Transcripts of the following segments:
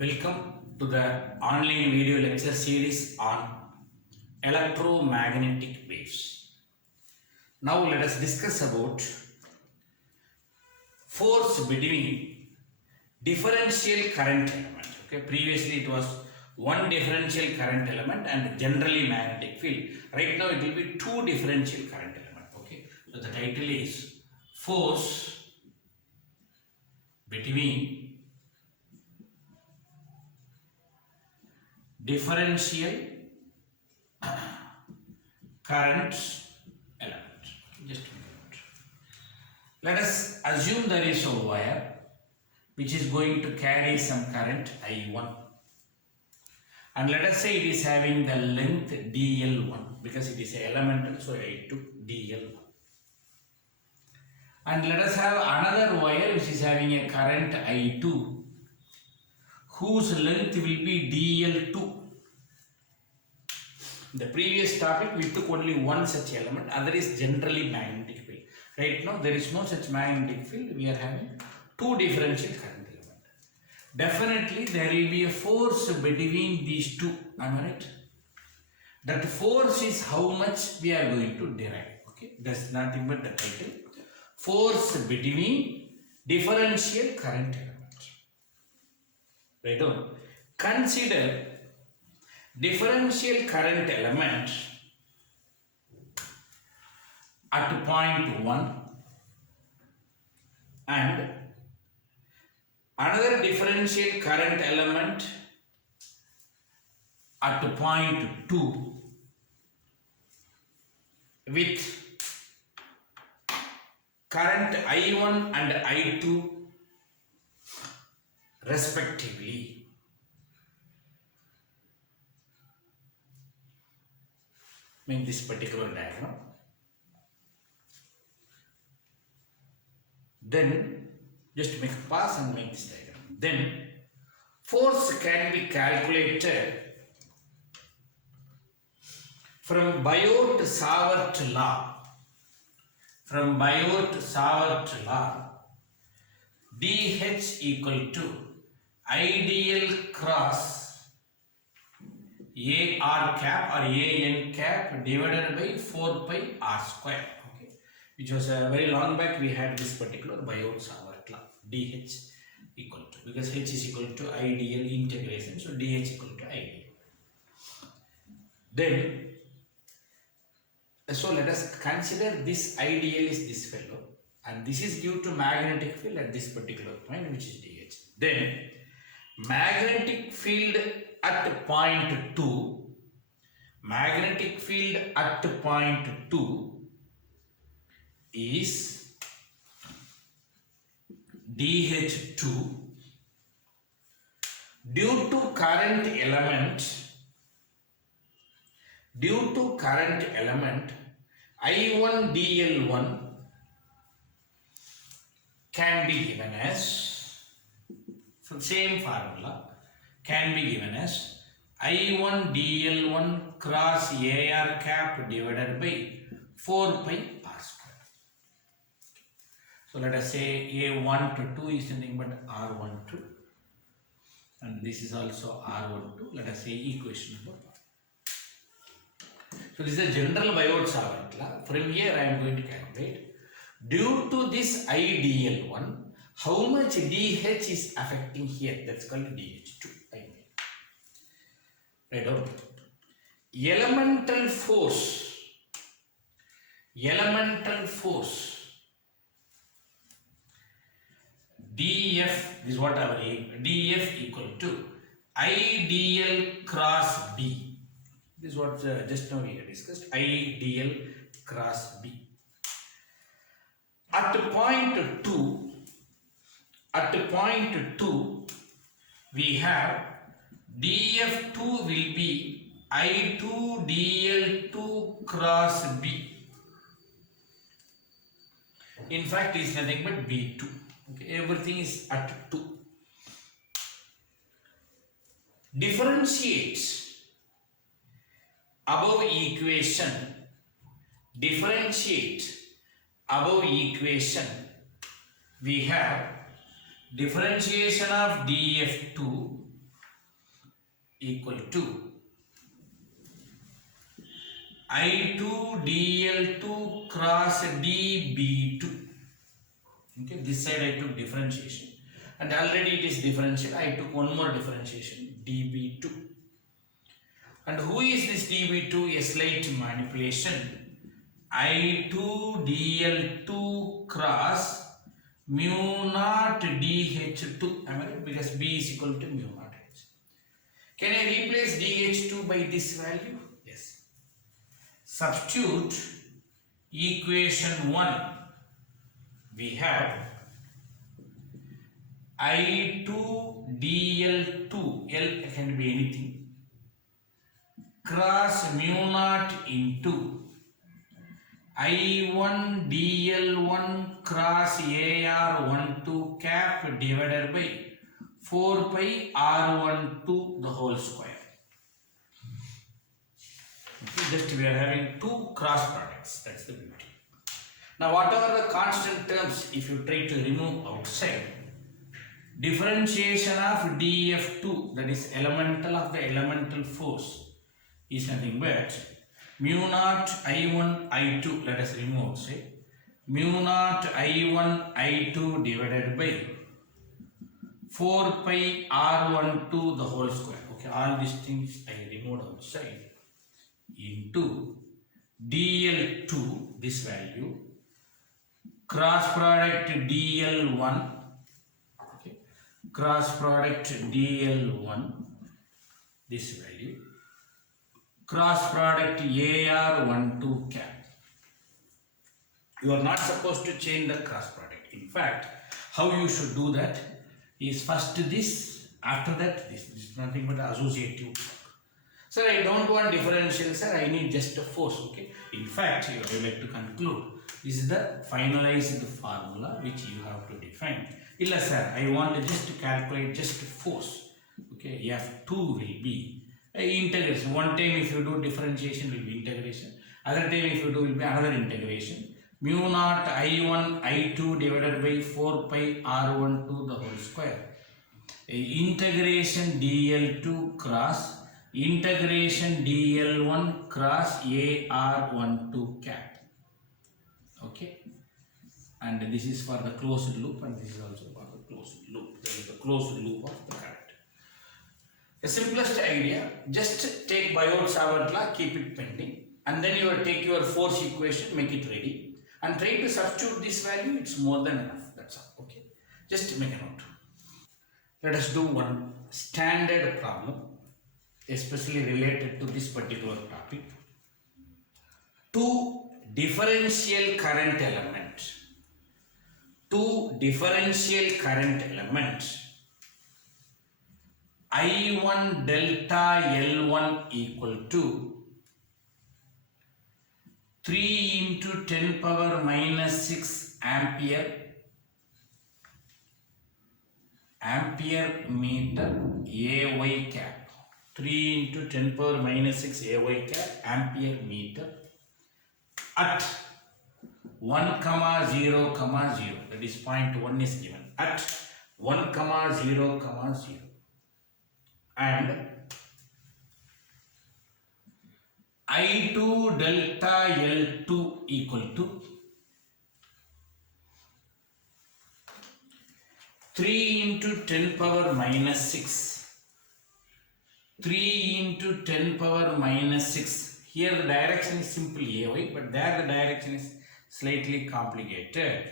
Welcome to the online video lecture series on electromagnetic waves. Now let us discuss about force between differential current element. Okay, previously it was one differential current element and generally magnetic field. Right now it will be two differential current element. Okay, so the title is force between differential current element. Just a minute. Let us assume there is a wire which is going to carry some current I1, and let us say it is having the length dl1 because it is elemental, so I took dl1. And let us have another wire which is having a current I2 whose length will be dl2. The previous topic we took only one such element, other is generally magnetic field. Right now there is no such magnetic field, we are having two differential current element. Definitely there will be a force between these two, am I right? That force is how much we are going to derive. Okay, that's nothing but the title. Force between differential current element. Right on. Consider differential current element at point 1 and another differential current element at point 2 with current I1 and I2 respectively. Make this particular diagram. Then just make a pass and make this diagram. Then force can be calculated from Biot-Savart law. From Biot-Savart law, dH equal to ideal cross AR cap or AN cap divided by 4 pi R square. Okay, which was very long back we had this particular Biot-Savart law. dH equal to, because H is equal to ideal integration, so dH equal to ideal. Then so let us consider this ideal is this fellow, and this is due to magnetic field at this particular point, which is dH. Then magnetic field at point 2, magnetic field at point 2 is dH2 due to current element I1 dl1 can be given as, from same formula, can be given as I1 dl1 cross AR cap divided by 4 pi R square. So let us say A1 to 2 is nothing but R12, and this is also R12. Let us say equation number 1. So this is a general Biot-Savart law. From here I am going to calculate due to this IDL1 how much dH is affecting here. That's called dH2. Right on. Elemental force dF, this is what our aim, dF equal to ideal cross B. This is what just now we have discussed, ideal cross B. At point 2 we have dF2 will be I2 dl2 cross B. In fact it is nothing but B2. Okay, everything is at 2. Differentiate above equation, we have differentiation of dF2 equal to I2 dl2 cross db2. Okay, this side I took differentiation and already it is differential. I took one more differentiation, db2. And who is this db2? A slight manipulation. I2 dl2 cross mu naught dh2. Am I right? Because b is equal to mu naught h. Can I replace dh2 by this value? Yes. Substitute equation 1. We have I2 dl2, L can be anything, cross mu naught into I1 dl1 cross AR12 cap divided by 4 pi R12 the whole square. Okay, just we are having two cross products, that's the beauty. Now whatever the constant terms, if you try to remove outside, differentiation of df2, that is elemental of the elemental force, is nothing but mu naught I1 I2, let us remove outside, mu naught I1 I2 divided by 4 pi R12 the whole square. Okay, all these things I removed outside into dl2, this value, cross product dl1, okay, cross product dl1, this value, cross product AR12 cap. You are not supposed to change the cross product. In fact, how you should do that is first this, after that this. This is nothing but associative. Sir, I don't want differential, sir, I need just a force. Okay. In fact, I would like to conclude. This is the finalized formula which you have to define. Illa sir, I want just to calculate just force. Okay, F2 will be integration. One time if you do differentiation will be integration. Other time if you do will be another integration. Mu naught I1 I2 divided by 4 pi R12 the whole square. Integration dl2 cross integration dl1 cross AR12 cap. Okay, and this is for the closed loop and this is also for the closed loop. That is the closed loop of the current. The simplest idea, just take Biot-Savart law, keep it pending, and then you will take your force equation, make it ready, and try to substitute this value. It's more than enough. That's all. Okay, just make a note. Let us do one standard problem, especially related to this particular topic. Two differential current elements. Two differential current elements. I1 delta L1 equal to 3 into 10 power minus 6 ampere meter AY cap. 3 into 10 power minus 6 AY cap ampere meter at 1, 0, 0. That is point 1 is given. At 1, 0, 0. And I2 delta L2 equal to 3 into 10 power minus 6. 3 into 10 power minus 6. Here the direction is simply AY, but there the direction is slightly complicated.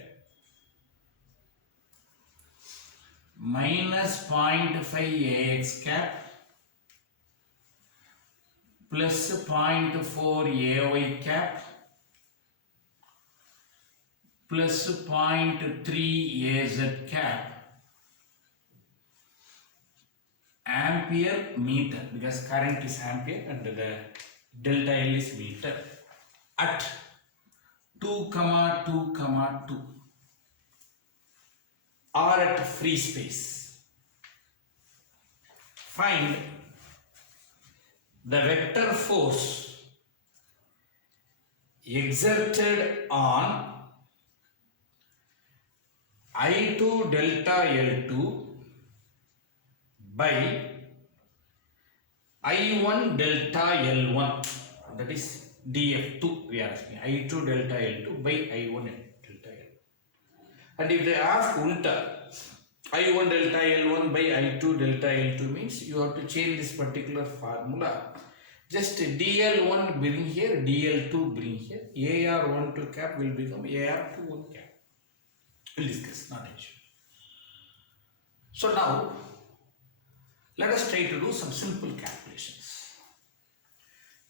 Minus 0.5 AX cap plus 0.4 AY cap plus 0.3 AZ cap ampere meter, because current is ampere and the delta L is meter, at 2, 2, 2 or at free space. Find the vector force exerted on I2 delta L2 by I1 delta L1, that is df2 we are asking, I2 delta L2 by I1 delta L2. And if they ask ulta, I1 delta L1 by I2 delta L2 means you have to change this particular formula. Just DL1 bring here, DL2 bring here, AR12 cap will become AR21 cap. We'll discuss, not an issue. So now, let us try to do some simple calculations.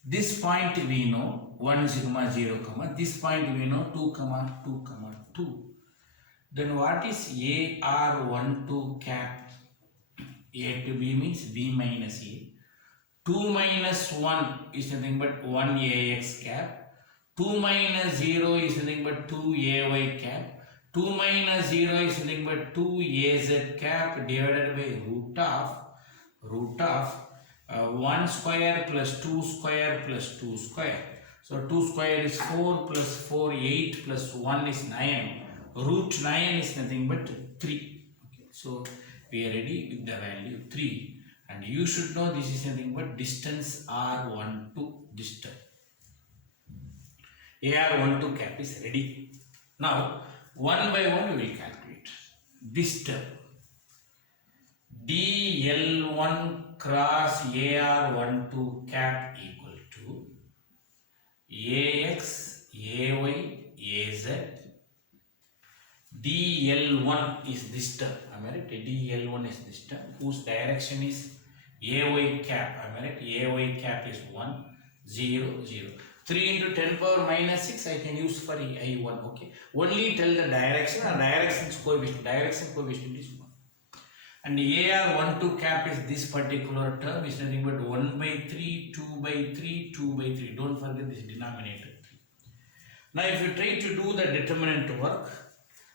This point we know 1 sigma 0 comma, this point we know 2 comma 2 comma 2. Then what is AR12 cap? A to B means B minus A. 2 minus 1 is nothing but 1 AX cap. 2 minus 0 is nothing but 2 AY cap. 2 minus 0 is nothing but 2 AZ cap divided by root of 1 square plus 2 square plus 2 square. So 2 square is 4 plus 4, 8 plus 1 is 9. Root 9 is nothing but 3. Okay. So we are ready with the value 3. And you should know this is nothing but distance R12 distance. AR12 cap is ready. Now, one by one we will calculate. This term, DL1 cross AR12 cap equal to AX, AY, AZ. DL1 is this term, am I right? DL1 is this term whose direction is AY cap, am I right? AY cap is 1, 0, 0. 3 into 10 power minus 6 I can use for I1, okay. Only tell the direction and direction coefficient is 1. And AR12 cap is this particular term is nothing but 1 by 3, 2 by 3, 2 by 3. Don't forget this denominator 3. Now if you try to do the determinant work,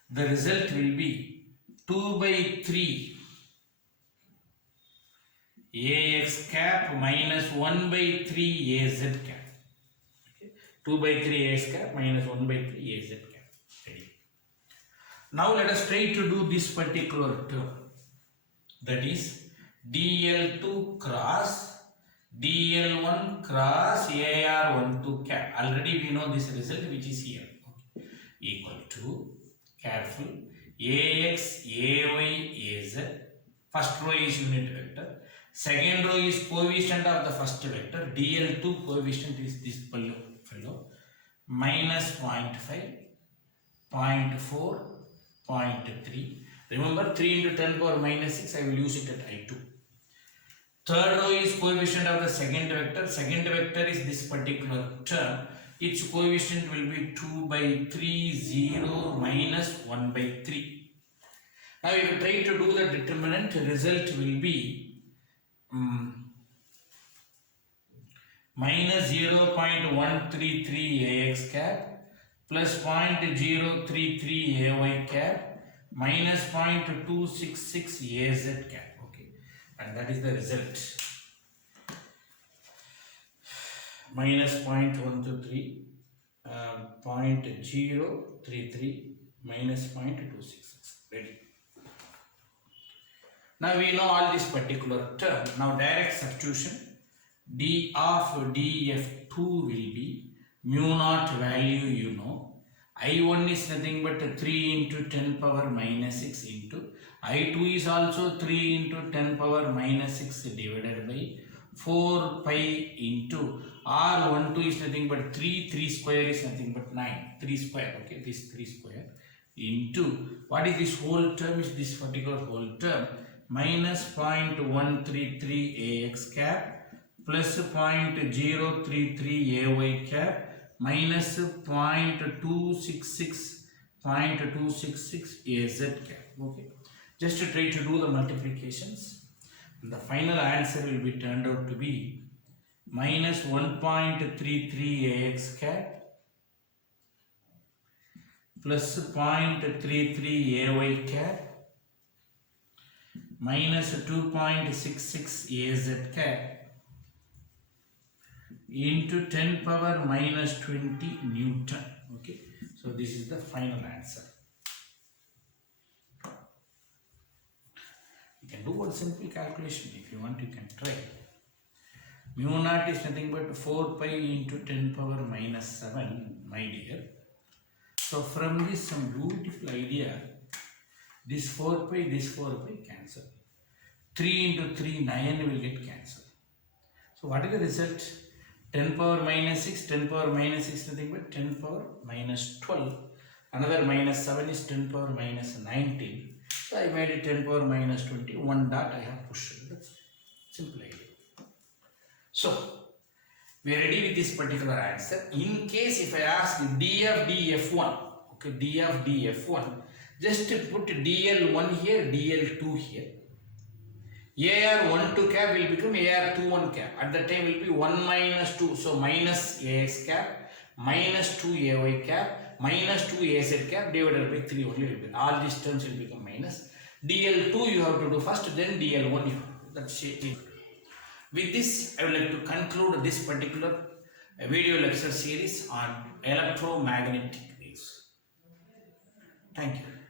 the result will be 2 by 3 AX cap minus 1 by 3 AZ cap. Okay. 2 by 3 AX cap minus 1 by 3 AZ cap. Ready. Now let us try to do this particular term. That is DL2 cross DL1 cross AR12 cap. Already we know this result which is here. Okay. Equal to, careful, AX, AY, AZ. First row is unit vector. Second row is coefficient of the first vector. DL2 coefficient is this fellow. Minus 0.5, 0.4, 0.3. Remember 3 into 10 power minus 6 I will use it at I2. Third row is coefficient of the second vector. Second vector is this particular term. Its coefficient will be 2 by 3, 0, minus 1 by 3. Now if you try to do the determinant, result will be minus 0.133 AX cap plus 0.033 AY cap minus 0.266 AZ cap. Okay, and that is the result. Minus 0.123, 0.033 minus 0.266. Ready. Now we know all this particular term. Now direct substitution. D of df2 will be mu naught value you know. I1 is nothing but 3 into 10 power minus 6 into I2 is also 3 into 10 power minus 6 divided by 4 pi into R12 is nothing but 3, 3 square is nothing but 9, 3 square, okay, this 3 square into, what is this whole term, is this particular whole term, minus 0.133 AX cap plus 0.033 AY cap minus 0.266 AZ cap, okay. Just to try to do the multiplications. The final answer will be turned out to be minus 1.33 AX cap plus 0.33 AY cap minus 2.66 AZ cap into 10 power minus 20 Newton. Okay, so this is the final answer. You can do one simple calculation if you want, you can try. Mu naught is nothing but 4 pi into 10 power minus 7, my dear. So from this some beautiful idea, this 4 pi cancel. 3 into 3, 9 will get cancelled. So what is the result? 10 power minus 6, 10 power minus 6 nothing but 10 power minus 12. Another minus 7 is 10 power minus 19. So I made it 10 power minus 20. One dot I have pushed. That's simple idea. So we are ready with this particular answer. In case if I ask d of df1, okay, d of df1, just put dl1 here, dl2 here. AR12 cap will become AR21 cap. At that time will be 1 minus 2. So minus AX cap, minus 2 AY cap, minus 2 AZ cap divided by 3 only will be. All these terms will become minus. DL2 you have to do first, then DL1 you have to do. That's it. With this, I would like to conclude this particular video lecture series on electromagnetic waves. Thank you.